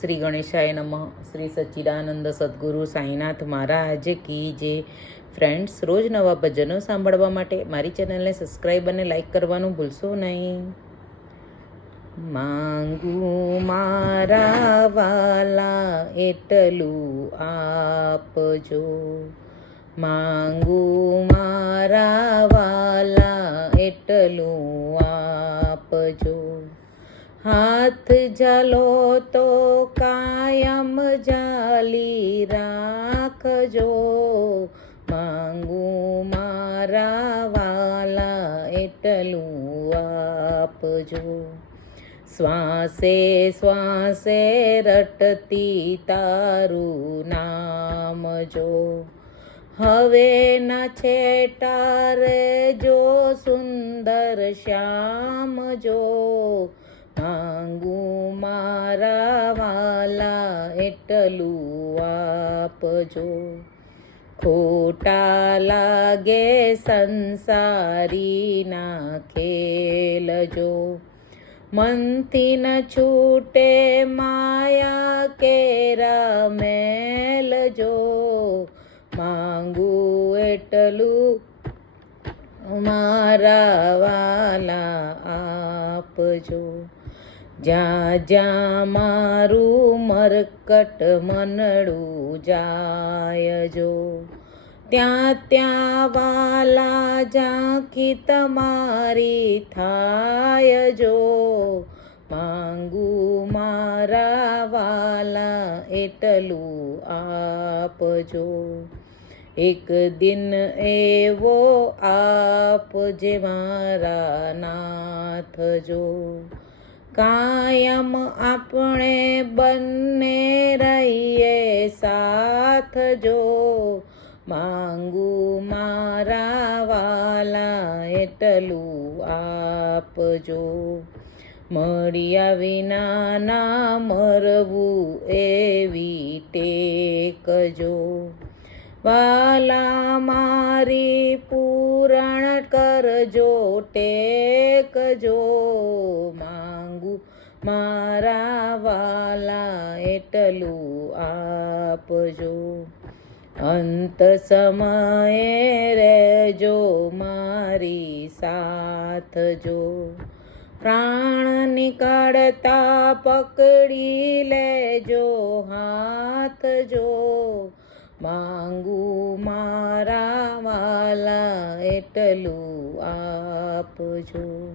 શ્રી ગણેશાય નમઃ. શ્રી સચ્ચિદાનંદ સદગુરુ સાંઈનાથ મહારાજ કી જે ફ્રેન્ડ્સ રોજ નવા ભજનો સાંભળવા માટે મારી ચેનલને સબસ્ક્રાઈબ અને લાઈક કરવાનું ભૂલશો નહીં. માંગુ મારા વાલા એટલું આપજો. માંગુ મારા વાલા એટલું આપજો. હાથ જલો તો કાયમ જાલી રાખજો. માંગું મારા વાલા એટલું આપજો. શ્વાસે શ્વાસે રટતી તારું નામ જો. હવે ન છેટારે જો સુંદર શ્યામ જો. માંગુ મારા વાલા એટલું આપજો. ખોટા લાગે સંસારીના ખેલજો. મનથી ન છૂટે માયા કેરા મેલજો માંગુ એટલું મારા વાલા આપજો. જ્યાં જ્યાં મારું મરકટ મનડું જાય જો, ત્યાં ત્યાં વાલા ઝાંખી તમારી થાય જો. માંગુ મારા વાલા એટલું આપજો. એક દિન એવો આપ જે મારા નાથ જો. કાયમ આપણે બંને રહીએ સાથ જો. માંગુ મારા વાલા એટલું આપજો. મળ્યા વિના ના મરવું એવી ટેકજો વાલા મારી પૂરણ કરજો ટેકજો મારા વાલા એટલું આપજો. અંત સમયે રહેજો મારી સાથ જો. પ્રાણ નીકળતા પકડી લેજો, હાથ જો. માંગુ મારા વાલા એટલું આપજો.